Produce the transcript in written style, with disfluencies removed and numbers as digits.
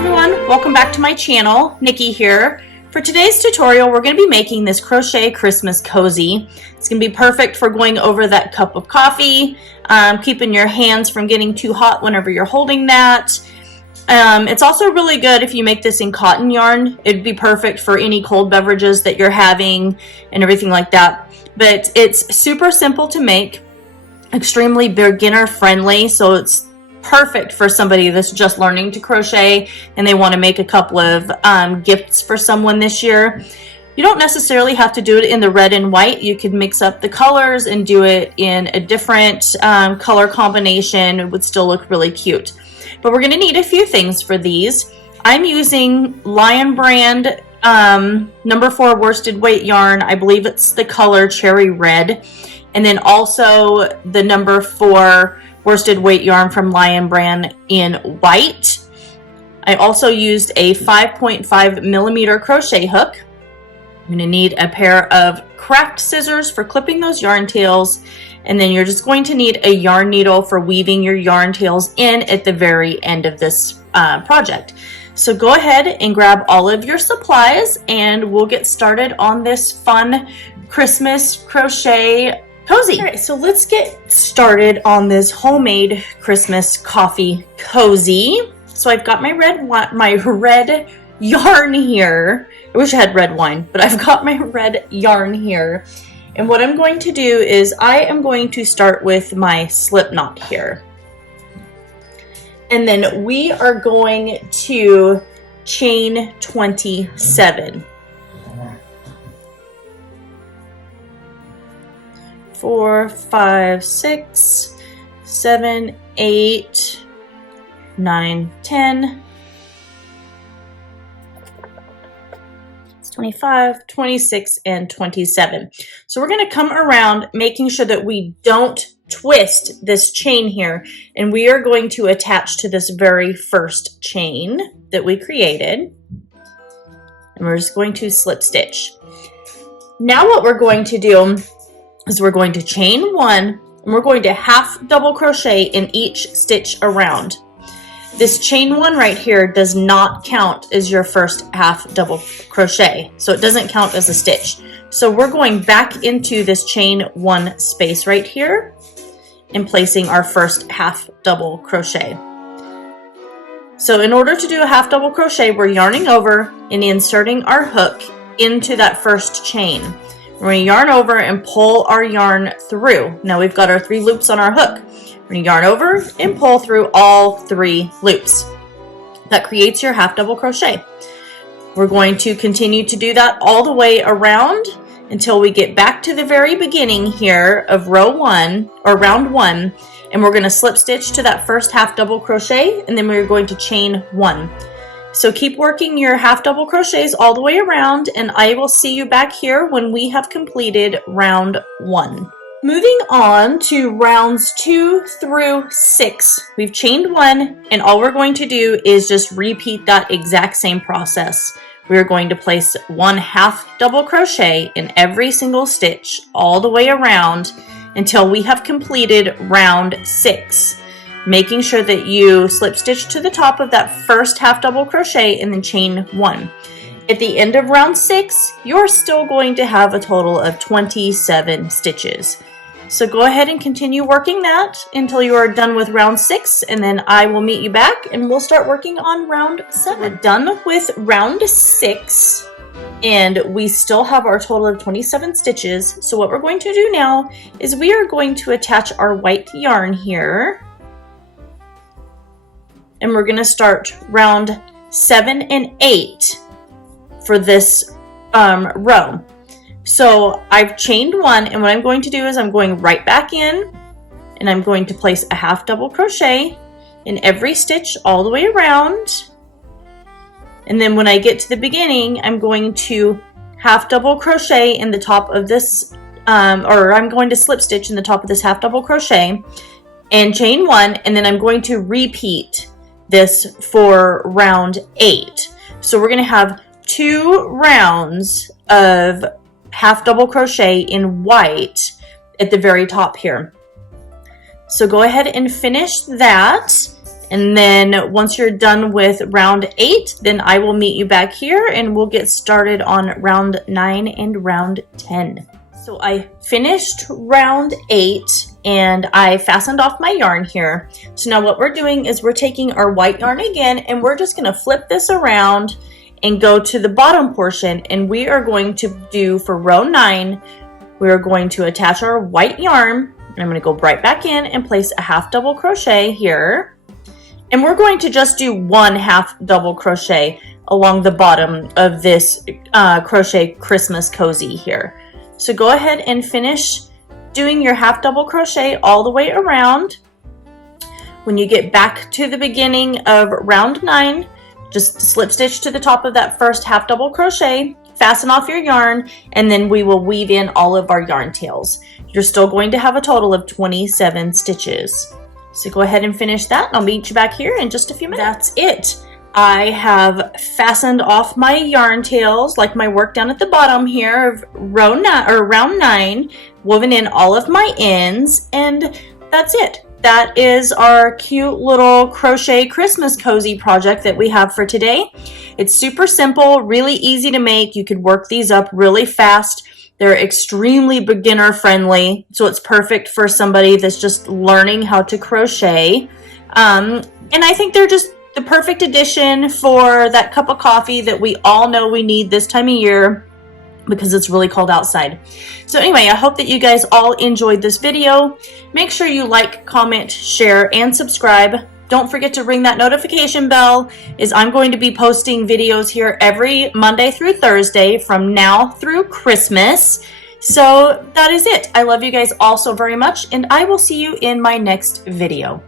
everyone, welcome back to my channel. Nikki here. For today's tutorial, we're going to be making this crochet Christmas cozy. It's going to be perfect for going over that cup of coffee, keeping your hands from getting too hot whenever you're holding that. It's also really good if you make this in cotton yarn. It'd be perfect for any cold beverages that you're having and everything like that. But it's super simple to make, extremely beginner friendly, so it's perfect for somebody that's just learning to crochet and they want to make a couple of gifts for someone this year. You don't necessarily have to do it in the red and white. You could mix up the colors and do it in a different color combination. It would still look really cute. But we're going to need a few things for these. I'm using Lion Brand number 4 worsted weight yarn. I believe it's the color Cherry Red. And then also the number 4 worsted weight yarn from Lion Brand in white. I also used a 5.5 millimeter crochet hook. I'm going to need a pair of craft scissors for clipping those yarn tails, and then you're just going to need a yarn needle for weaving your yarn tails in at the very end of this project. So go ahead and grab all of your supplies and we'll get started on this fun Christmas crochet cozy. All right, so let's get started on this homemade Christmas coffee cozy. So I've got my red yarn here. I wish I had red wine, but I've got my red yarn here. And what I'm going to do is I am going to start with my slip knot here. And then we are going to chain 27. 4, 5, 6, 7, 8, 9, 10, 25, 26, and 27. So we're going to come around making sure that we don't twist this chain here, and we are going to attach to this very first chain that we created, and we're just going to slip stitch. Now what we're going to do is we're going to chain 1 and we're going to half double crochet in each stitch around. This chain 1 right here does not count as your first half double crochet, so it doesn't count as a stitch. So we're going back into this chain 1 space right here and placing our first half double crochet. So in order to do a half double crochet, we're yarning over and inserting our hook into that first chain. We're going to yarn over and pull our yarn through. Now we've got our 3 loops on our hook. We're going to yarn over and pull through all 3 loops. That creates your half double crochet. We're going to continue to do that all the way around until we get back to the very beginning here of round 1, and we're going to slip stitch to that first half double crochet, and then we're going to chain 1. So keep working your half double crochets all the way around, and I will see you back here when we have completed round 1. Moving on to rounds 2 through 6. We've chained 1, and all we're going to do is just repeat that exact same process. We're going to place 1 half double crochet in every single stitch all the way around until we have completed round 6. Making sure that you slip stitch to the top of that first half double crochet and then chain 1. At the end of round 6, you're still going to have a total of 27 stitches. So go ahead and continue working that until you are done with round 6, and then I will meet you back and we'll start working on round 7. We're done with round 6 and we still have our total of 27 stitches. So what we're going to do now is we are going to attach our white yarn here. And we're going to start round 7 and 8 for this row. So I've chained 1, and what I'm going to do is I'm going right back in, and I'm going to place a half double crochet in every stitch all the way around. And then when I get to the beginning, I'm going to half double crochet in the top of this, or I'm going to slip stitch in the top of this half double crochet and chain 1, and then I'm going to repeat this for round 8. So we're going to have 2 rounds of half double crochet in white at the very top here. So go ahead and finish that, And then once you're done with round 8, then I will meet you back here and we'll get started on round 9 and round 10. So I finished round 8 and I fastened off my yarn here. So now what we're doing is we're taking our white yarn again and we're just going to flip this around and go to the bottom portion, and we are going to do for row 9, we are going to attach our white yarn, and I'm going to go right back in and place a half double crochet here. And we're going to just do 1 half double crochet along the bottom of this crochet Christmas cozy here. So go ahead and finish doing your half double crochet all the way around. When you get back to the beginning of round 9, just slip stitch to the top of that first half double crochet, fasten off your yarn, and then we will weave in all of our yarn tails. You're still going to have a total of 27 stitches. So go ahead and finish that, and I'll meet you back here in just a few minutes. That's it. I have fastened off my yarn tails, like my work down at the bottom here of round 9, woven in all of my ends, and that's it. That is our cute little crochet Christmas cozy project that we have for today. It's super simple, really easy to make. You could work these up really fast. They're extremely beginner friendly, so it's perfect for somebody that's just learning how to crochet. And I think they're just the perfect addition for that cup of coffee that we all know we need this time of year because it's really cold outside. So anyway, I hope that you guys all enjoyed this video. Make sure you like, comment, share, and subscribe. Don't forget to ring that notification bell, as I'm going to be posting videos here every Monday through Thursday from now through Christmas. So that is it. I love you guys all so very much, and I will see you in my next video.